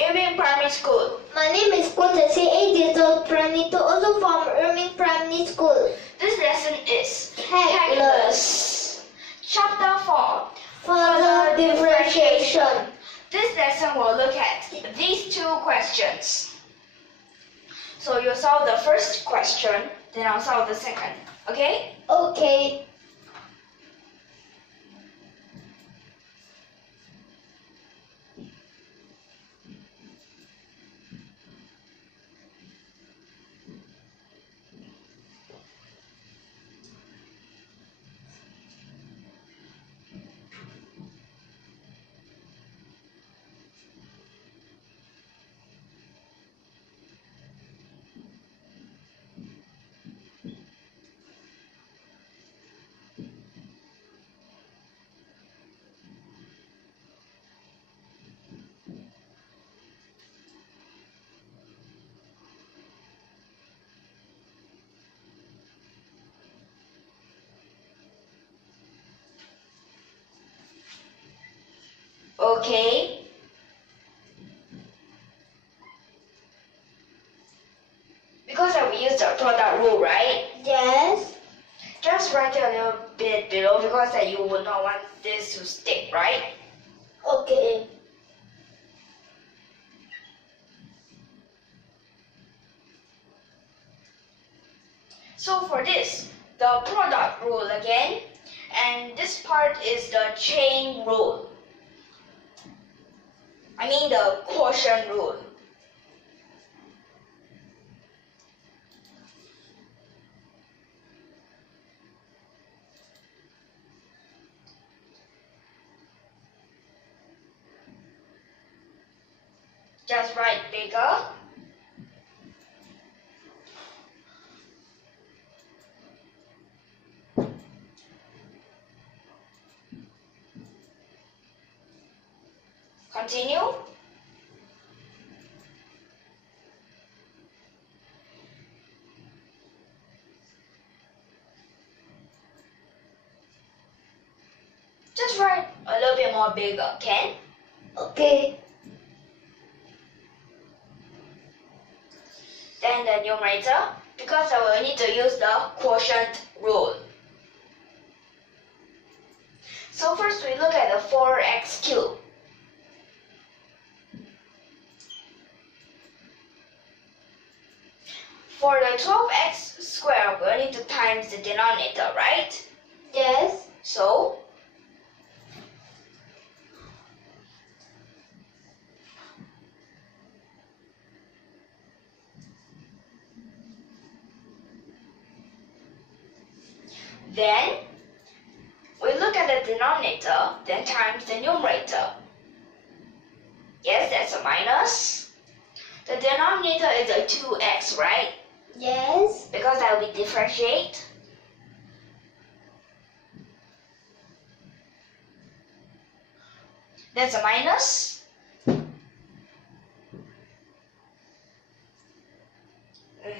YUMIN Primary School. My name is Guo Cheng Guang, 8 years old, planning to also from YUMIN Primary School. This lesson is Calculus. Chapter 4. Further differentiation. This lesson will look at these two questions. So you'll solve the first question, then I'll solve the second. Okay? Okay. Okay. Because we use the product rule, right? Yes. Just write it a little bit below because you would not want this to stick, right? Okay. So for this, the product rule again, and this part is the chain rule. I mean the quotient rule. Just write bigger. Continue. Just write a little bit more bigger, okay? Okay. Then the numerator, because I will need to use the quotient rule. So first we look at the 4x cubed. For the 12x squared, we need to times the denominator, right? Yes. So, then we look at the denominator, then times the numerator. Yes, that's a minus. The denominator is a 2x, right? Yes. Because I will differentiate. That's a minus.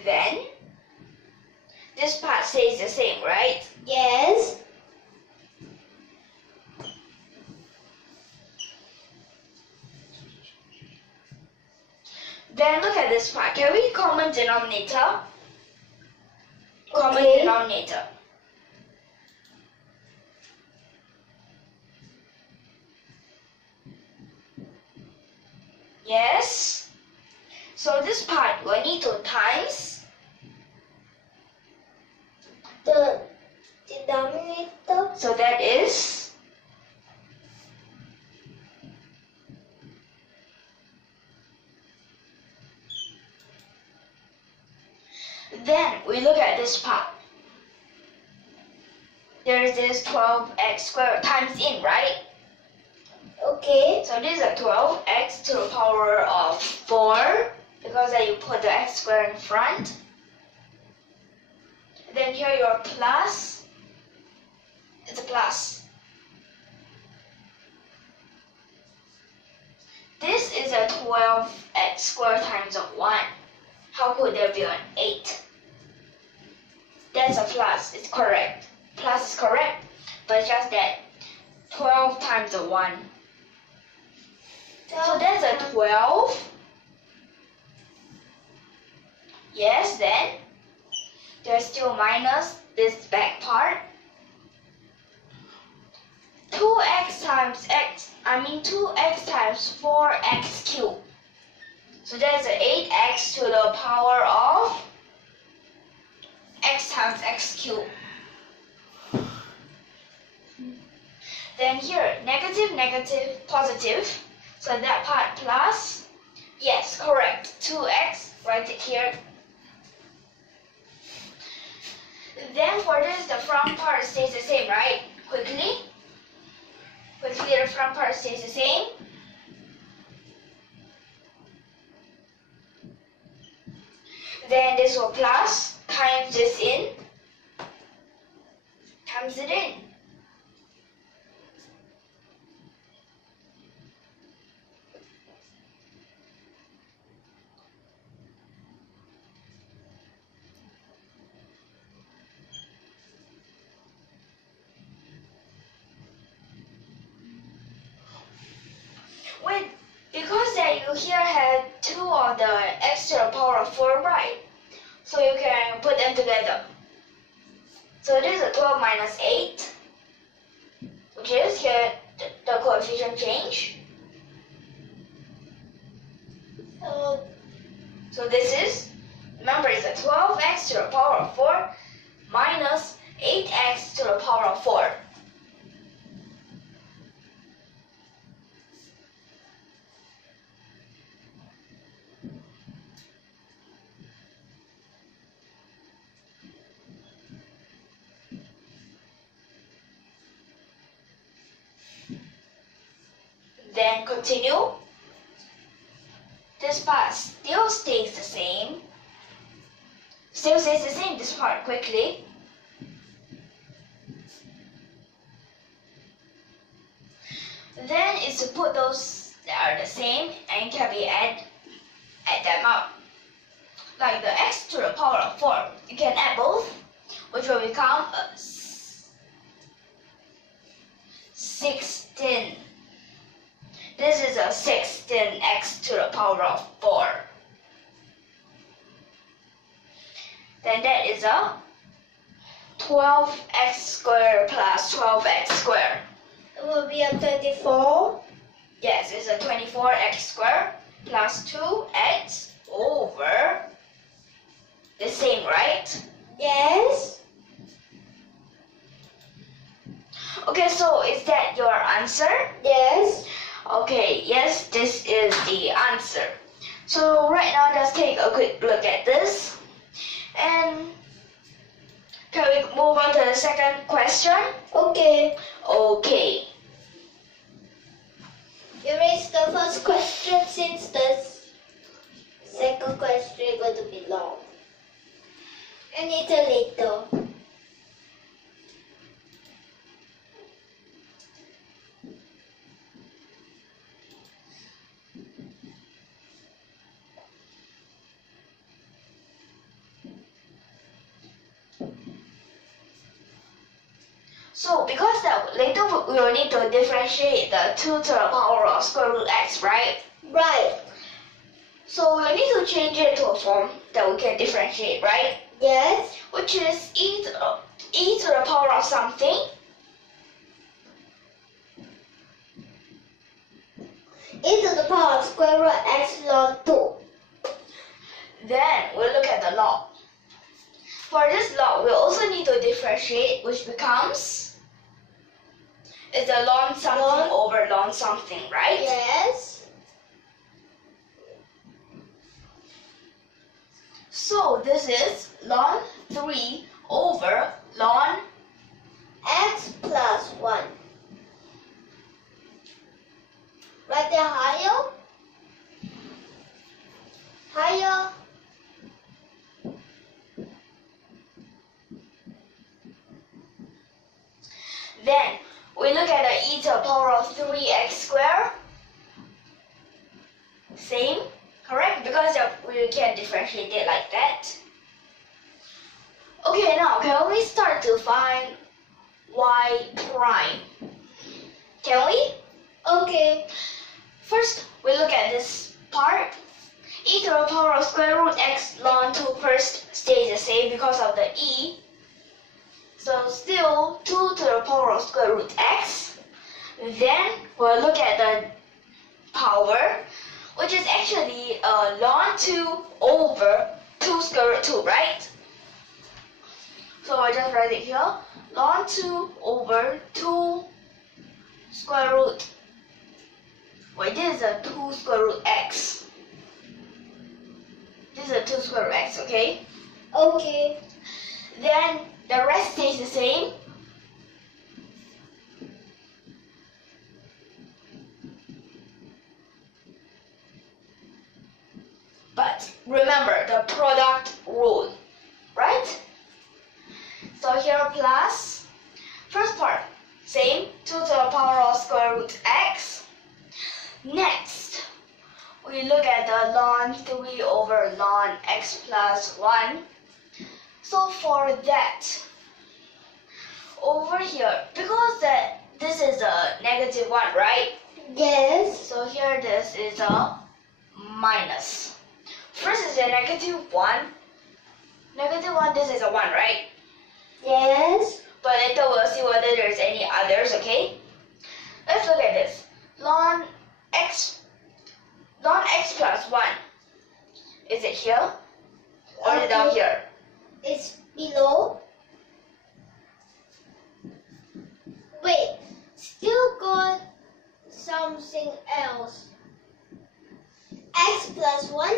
Then, this part stays the same, right? Yes. Then look at this part. Can we common denominator? Common Okay. denominator. Yes. So this part we need to times The denominator. so that is then we look at this part. There is this 12x squared times in, right? Okay. So this is a 12x to the power of 4 because you put the x squared in front. Then here your plus, it's a plus. This is a 12x squared times of 1. How could there be an 8? That's a plus, it's correct. Plus is correct, but it's just that 12 times a 1. So that's a 12 Yes, then there's still minus this back part. 2x times 4x cubed. So that's 8x to the power of x times x cubed. Then here, negative, negative, positive. So that part plus, yes, correct, 2x, write it here. Then for this, the front part stays the same, right? Quickly, the front part stays the same. Then this will plus, times this in, times it in. Because that you here had 2 of the x to the power of 4, right? So you can put them together. So this is 12 minus 8, which is here the coefficient change. So this is, remember, it's a 12x to the power of 4 minus 8x to the power of 4. Then continue. This part still stays the same. This part quickly. Then is to put those that are the same and can be add them up. Like the x to the power of 4. You can add both, which will become 16. This is a 16x to the power of 4. Then that is a 12x squared plus 12x squared. It will be a 24. Yes, it's a 24x squared plus 2x over the same, right? Yes. Okay, so is that your answer? Yes. Okay, yes, this is the answer. So right now, just take a quick look at this. And can we move on to the second question? Okay. Okay. You raised the first question since the second question is going to be long. And it's a little. So because later we will need to differentiate the 2 to the power of square root x, right? Right. So we need to change it to a form that we can differentiate, right? Yes. Which is e to the power of something. E to the power of square root x ln 2. Then we'll look at the log. For this log, we also need to differentiate, which becomes is a ln something over ln something, right? Yes. So this is ln 3 over ln X plus 1. Right there higher. Higher. Then we look at the e to the power of 3x squared. Same, correct? Because we can differentiate it like that. Okay, now can we start to find y prime? Can we? Okay. First, we look at this part. E to the power of square root x ln 2 first stays the same because of the e. So still 2 to the power of square root x. Then we'll look at the power, which is actually ln 2 over 2 square root 2, right? So I just write it here. Ln 2 over 2 square root. Wait, this is a 2 square root x. This is a 2 square root x, okay? Okay. Then the rest stays the same. But remember the product rule, right? So here plus, first part, same, 2 to the power of square root x. Next, we look at the ln 3 over ln x plus 1. So for that, over here, because this is a negative 1, right? Yes. So here this is a minus. First is a negative 1. Negative 1, this is a 1, right? Yes. But later we'll see whether there's any others, okay? Let's look at this. Ln x plus 1. Is it here? Or is it down here? It's below. Wait, still got something else. X plus 1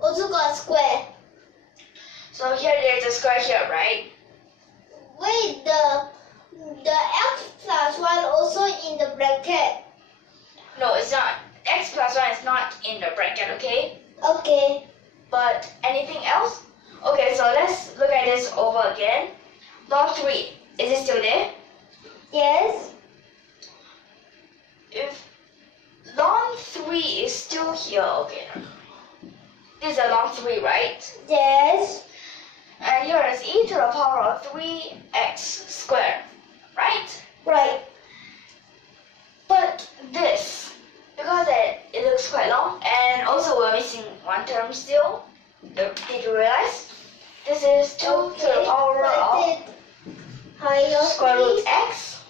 also got square. So here there's a square here, right? Wait, the x plus 1 also in the bracket. No, it's not. X plus 1 is not in the bracket, okay? Okay. But anything else? Okay, so let's look at this over again. Ln 3, is it still there? Yes. If ln 3 is still here, okay. This is a ln 3, right? Yes. And here is e to the power of 3x squared, right? Right. But this, because it looks quite long, and also we're missing one term still. Did you realize? This is 2 to the power of higher square root x.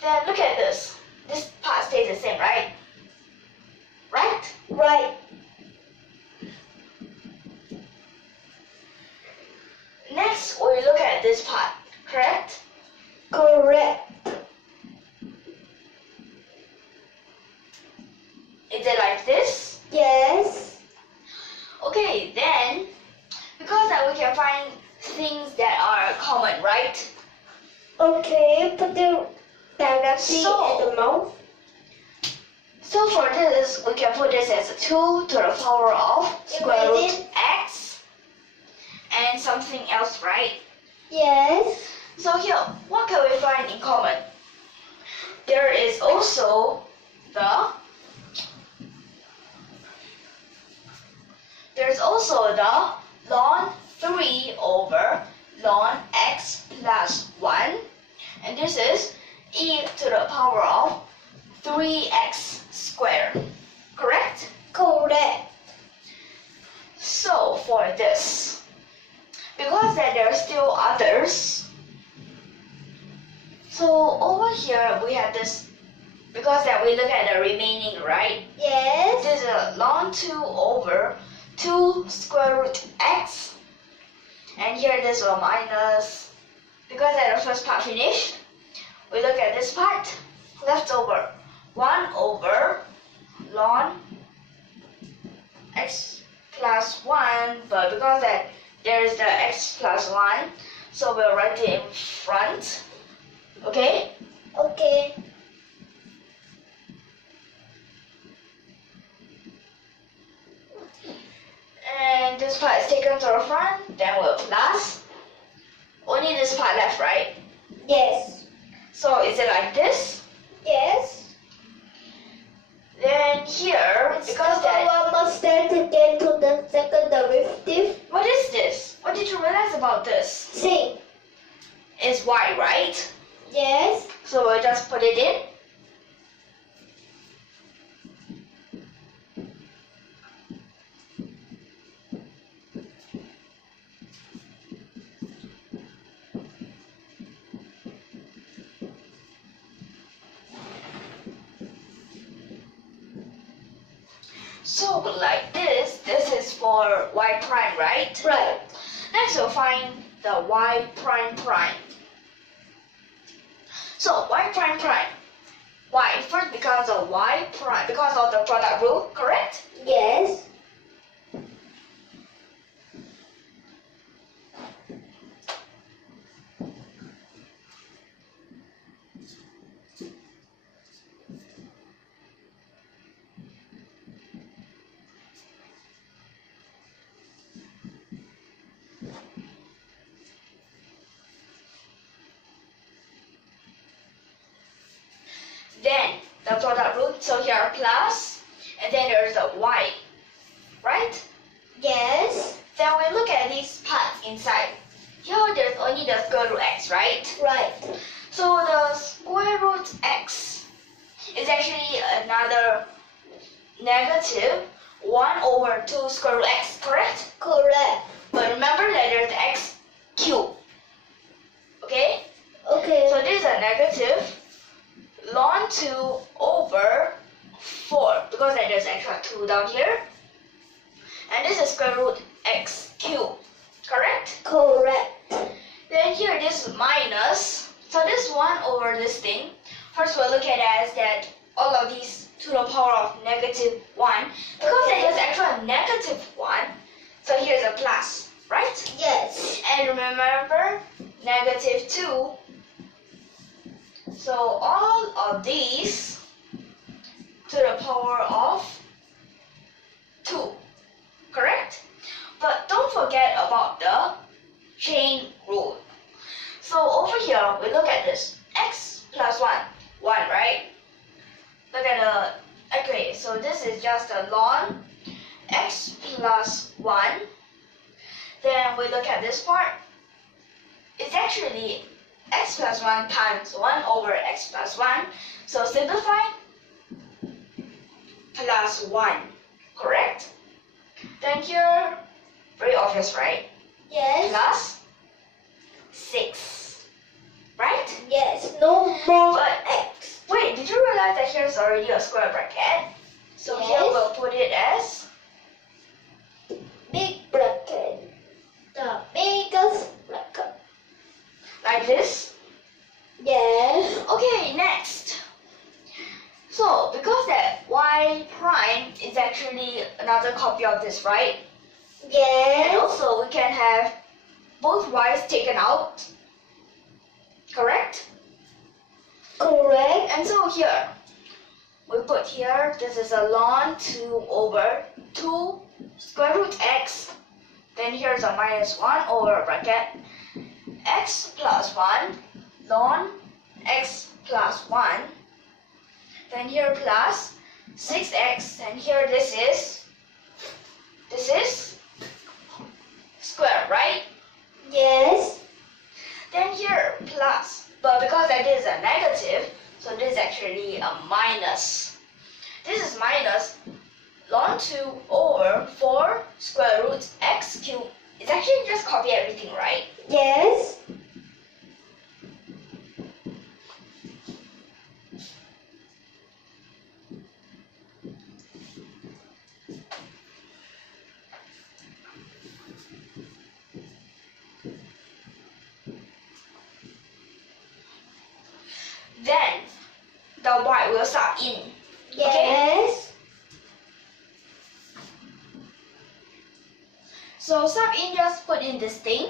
Then look at this. This part stays the same, right? Right? Right. Next, we look at this part, correct? Correct. Is it like this? Yes. Okay, then, because we can find things that are common, right? Okay, put it directly So- at the mouth. So for this, we can put this as 2 to the power of square root Imagine- x and something else, right? Yes. So here, what can we find in common? There is also the ln 3 over ln x plus 1, and this is e to the power of 3x squared, correct? Correct. So for this, because there are still others, so over here we have this, because we look at the remaining, right? Yes. This is a ln 2 over 2 square root x, and here this will minus, because the first part finished, we look at this part, left over 1 over ln x plus 1, but because there is the x plus 1, so we'll write it in front, okay? Okay. And this part is taken to the front, then we'll plus. Only this part left, right? Yes. So is it like this? Yes. Then here, because one must stand again to the second derivative. what is this? What did you realize about this? See. It's y, right? Yes. So we'll just put it in. So like this is for y prime, right? Right. Next we'll find the y prime prime. So y prime prime. Y first becomes a y prime because of the product rule, correct? Yes. Then the product rule, so here plus, and then there's a y, right? Yes. Then we look at these parts inside. Here there's only the square root x, right? Right. So the square root x is actually another negative 1 over 2 square root x, correct? Correct. But remember that there's x cubed, okay? Okay. So this is a negative ln 2 over 4 because then there's extra 2 down here. And this is square root x cubed, correct? Correct. Then here this is minus. So this 1 over this thing, first we'll look at it as that all of these to the power of negative 1. Because then there's extra negative 1, so here's a plus, right? Yes. And remember, negative 2. So all of these to the power of 2, correct? But don't forget about the chain rule. So over here, we look at this x plus 1, right? Look at the, okay, so this is just a ln x plus 1. Then we look at this part. It's actually x plus 1 times 1 over x plus 1. So simplify, plus 1, correct? Then here, very obvious, right? Yes. Plus 6, right? Yes. No more But x. wait, did you realize that here's already a square bracket? So here Yes. we'll put it as Big bracket. The biggest bracket. like this. Yes. Okay, next. So because that y prime is actually another copy of this, right? And Yes. also we can have both y's taken out, correct? Correct. And so here, we put here, this is a ln 2 over 2 square root x. Then here's a minus 1 over bracket x plus 1 ln x plus 1. Then here plus 6x, and here this is square, right? Yes. Then here plus, but because that is a negative, so this is actually a minus. This is minus ln 2 over 4 square root x cubed. It's actually just copy everything, right? Yes. Then the y will sub in. Yes. So sub in, just put in this thing.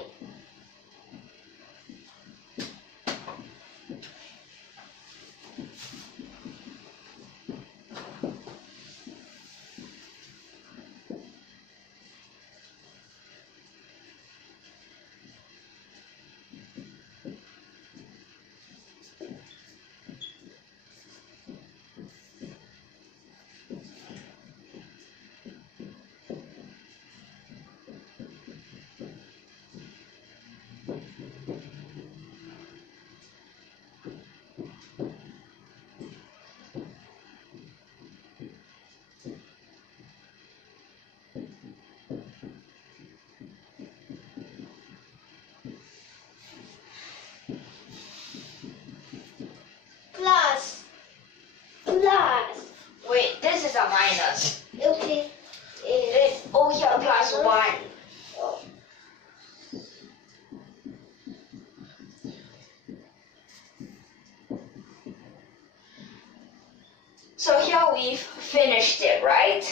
Plus. Plus. Wait, this is a minus. Okay. rule here plus 1. Oh. So here we've finished it, right?